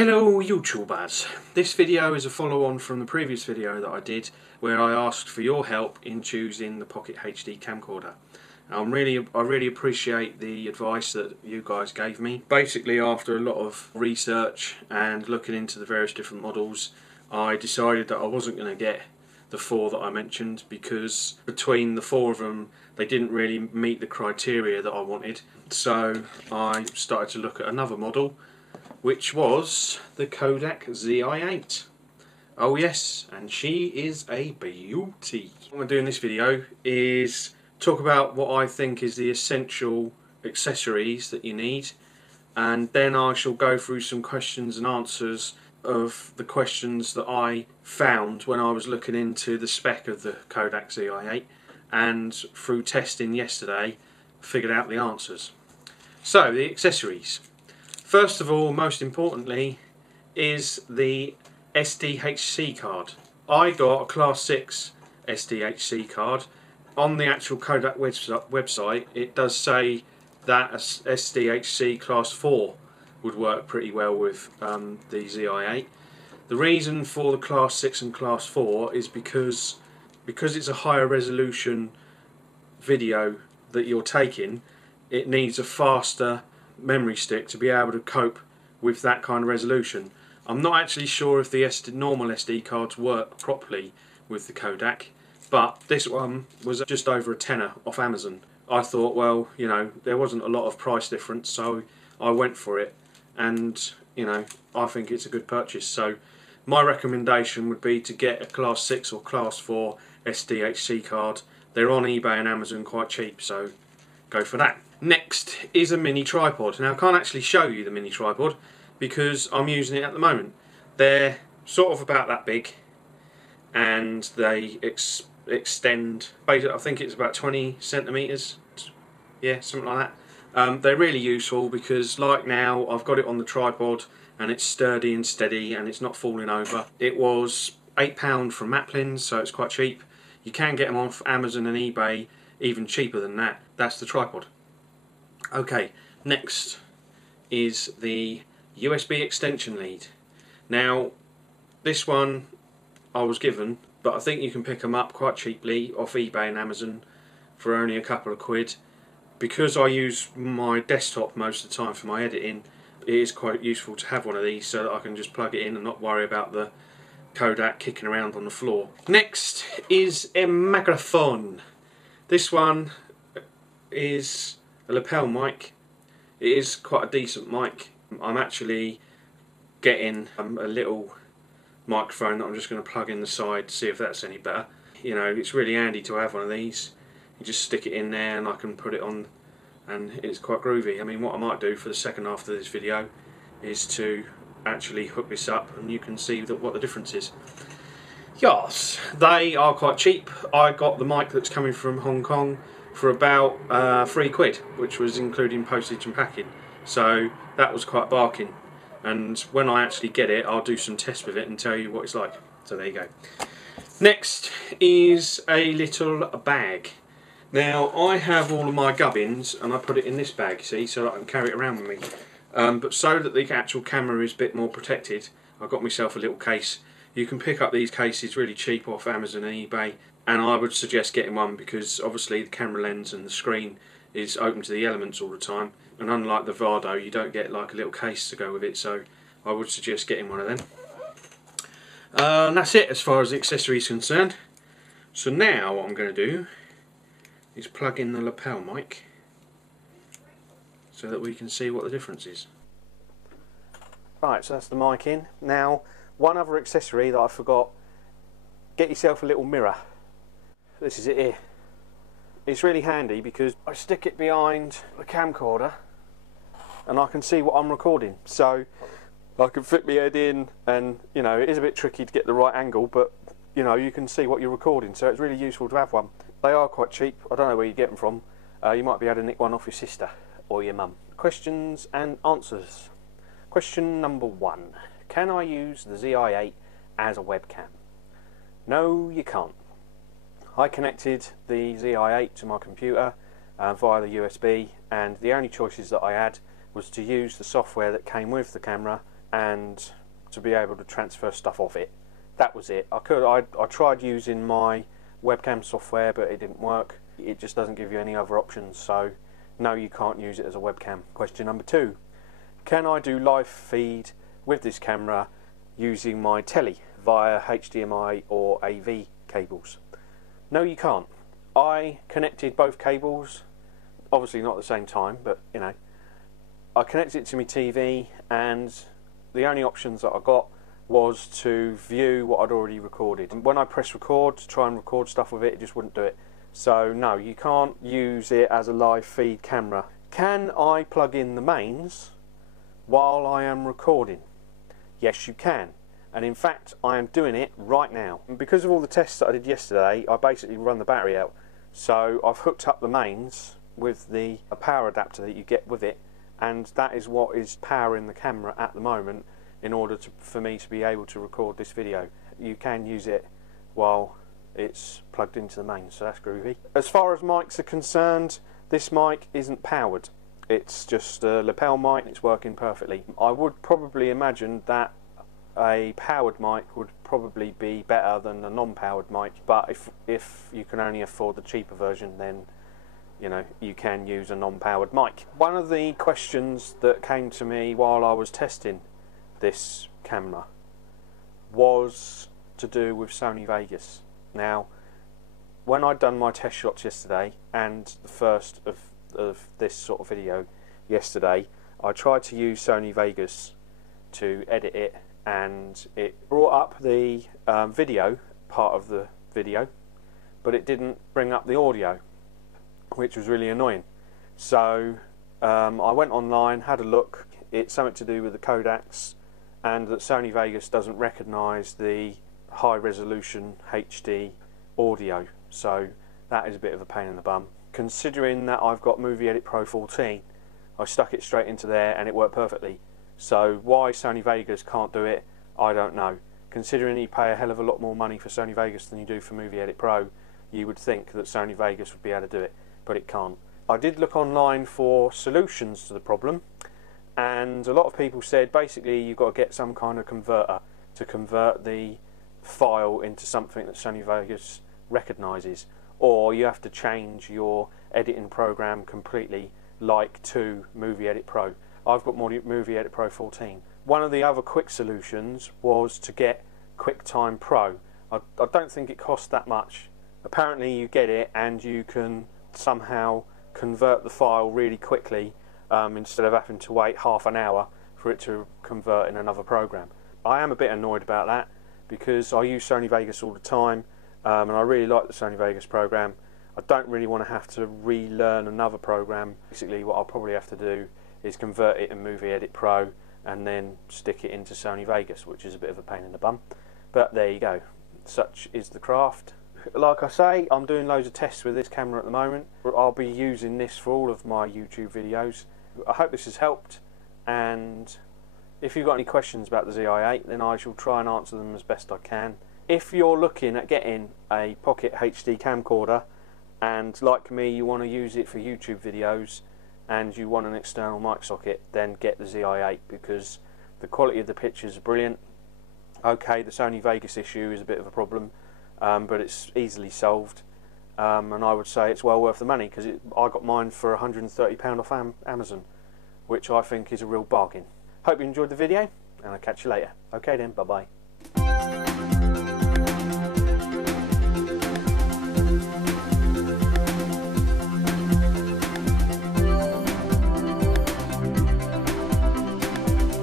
Hello YouTubers, this video is a follow on from the previous video that I did where I asked for your help in choosing the Pocket HD camcorder. I really appreciate the advice that you guys gave me. Basically, after a lot of research and looking into the various different models, I decided that I wasn't going to get the four that I mentioned because between the four of them they didn't really meet the criteria that I wanted. So I started to look at another model, which was the Kodak Zi8. Oh yes, and she is a beauty. What I'm going to do in this video is talk about what I think is the essential accessories that you need, and then I shall go through some questions and answers of the questions that I found when I was looking into the spec of the Kodak Zi8, and through testing yesterday figured out the answers. So the accessories. First of all, most importantly, is the SDHC card. I got a Class 6 SDHC card. On the actual Kodak website, it does say that a SDHC Class 4 would work pretty well with the Zi8. The reason for the Class 6 and Class 4 is because it's a higher resolution video that you're taking. It needs a faster memory stick to be able to cope with that kind of resolution. I'm not actually sure if the normal SD cards work properly with the Kodak, but this one was just over a tenner off Amazon. I thought, well, you know, there wasn't a lot of price difference, so I went for it, and you know, I think it's a good purchase. So my recommendation would be to get a Class 6 or Class 4 SDHC card. They're on eBay and Amazon quite cheap, so go for that. Next is a mini tripod. Now I can't actually show you the mini tripod because I'm using it at the moment. They're sort of about that big, and they extend, basically I think it's about 20 centimeters, yeah, something like that. They're really useful because, like now, I've got it on the tripod and it's sturdy and steady and it's not falling over. It was £8 from Maplins, so it's quite cheap. You can get them off Amazon and eBay even cheaper than that. That's the tripod. Okay, next is the USB extension lead. Now this one I was given, but I think you can pick them up quite cheaply off eBay and Amazon for only a couple of quid. Because I use my desktop most of the time for my editing, it is quite useful to have one of these so that I can just plug it in and not worry about the Kodak kicking around on the floor. Next is a microphone. This one is a lapel mic. It is quite a decent mic. I'm actually getting a little microphone that I'm just going to plug in the side to see if that's any better. You know, it's really handy to have one of these. You just stick it in there and I can put it on, and it's quite groovy. I mean, what I might do for the second half of this video is to actually hook this up and you can see what the difference is. Yes, they are quite cheap. I got the mic that's coming from Hong Kong for about £3, which was including postage and packing, so that was quite bargain. And when I actually get it, I'll do some tests with it and tell you what it's like. So there you go. Next is a little bag. Now I have all of my gubbins and I put it in this bag, see, so that I can carry it around with me. But so that the actual camera is a bit more protected, I've got myself a little case. You can pick up these cases really cheap off Amazon and eBay, and I would suggest getting one because obviously the camera lens and the screen is open to the elements all the time, and unlike the Vado you don't get like a little case to go with it, so I would suggest getting one of them. And that's it as far as the accessory is concerned. So now what I'm going to do is plug in the lapel mic so that we can see what the difference is. Right, so that's the mic in. Now, one other accessory that I forgot, get yourself a little mirror. This is it here. It's really handy because I stick it behind the camcorder and I can see what I'm recording. So I can fit my head in, and you know, it is a bit tricky to get the right angle, but you know, you can see what you're recording, so it's really useful to have one. They are quite cheap. I don't know where you get them from. You might be able to nick one off your sister or your mum. Questions and answers. Question number 1. Can I use the Zi8 as a webcam? No, you can't. I connected the Zi8 to my computer via the USB, and the only choices that I had was to use the software that came with the camera and to be able to transfer stuff off it. That was it. I tried using my webcam software, but it didn't work. It just doesn't give you any other options, so no, you can't use it as a webcam. Question number 2. Can I do live feed with this camera using my telly via HDMI or AV cables? No, you can't. I connected both cables, obviously not at the same time, but you know, I connected it to my TV, and the only options that I got was to view what I'd already recorded. And when I pressed record to try and record stuff with it, it just wouldn't do it. So no, you can't use it as a live feed camera. Can I plug in the mains while I am recording? Yes, you can. And in fact, I am doing it right now. And because of all the tests that I did yesterday, I basically run the battery out. So I've hooked up the mains with the power adapter that you get with it, and that is what is powering the camera at the moment in order for me to be able to record this video. You can use it while it's plugged into the mains, so that's groovy. As far as mics are concerned, this mic isn't powered. It's just a lapel mic, and it's working perfectly. I would probably imagine that a powered mic would probably be better than a non-powered mic, but if you can only afford the cheaper version, then you know, you can use a non-powered mic. One of the questions that came to me while I was testing this camera was to do with Sony Vegas. Now, when I'd done my test shots yesterday, and the first of this sort of video yesterday, I tried to use Sony Vegas to edit it, and it brought up the video part of the video, but it didn't bring up the audio, which was really annoying. So I went online, had a look. It's something to do with the Kodaks, and that Sony Vegas doesn't recognise the high resolution HD audio, so that is a bit of a pain in the bum. Considering that I've got Movie Edit Pro 14, I stuck it straight into there and it worked perfectly. So why Sony Vegas can't do it, I don't know. Considering you pay a hell of a lot more money for Sony Vegas than you do for Movie Edit Pro, you would think that Sony Vegas would be able to do it, but it can't. I did look online for solutions to the problem, and a lot of people said basically you've got to get some kind of converter to convert the file into something that Sony Vegas recognises, or you have to change your editing program completely, like to Movie Edit Pro. I've got Movie Edit Pro 14. One of the other quick solutions was to get QuickTime Pro. I don't think it costs that much. Apparently you get it and you can somehow convert the file really quickly, instead of having to wait half an hour for it to convert in another program. I am a bit annoyed about that because I use Sony Vegas all the time, and I really like the Sony Vegas program. I don't really want to have to relearn another program. Basically what I'll probably have to do is convert it in Movie Edit Pro and then stick it into Sony Vegas, which is a bit of a pain in the bum. But there you go. Such is the craft. Like I say, I'm doing loads of tests with this camera at the moment. I'll be using this for all of my YouTube videos. I hope this has helped, and if you've got any questions about the Zi8, then I shall try and answer them as best I can. If you're looking at getting a Pocket HD camcorder, and like me you want to use it for YouTube videos and you want an external mic socket, then get the Zi8, because the quality of the pictures are brilliant. Okay, the Sony Vegas issue is a bit of a problem, but it's easily solved, and I would say it's well worth the money, because I got mine for £130 off Amazon, which I think is a real bargain. Hope you enjoyed the video, and I'll catch you later. Okay then, bye bye.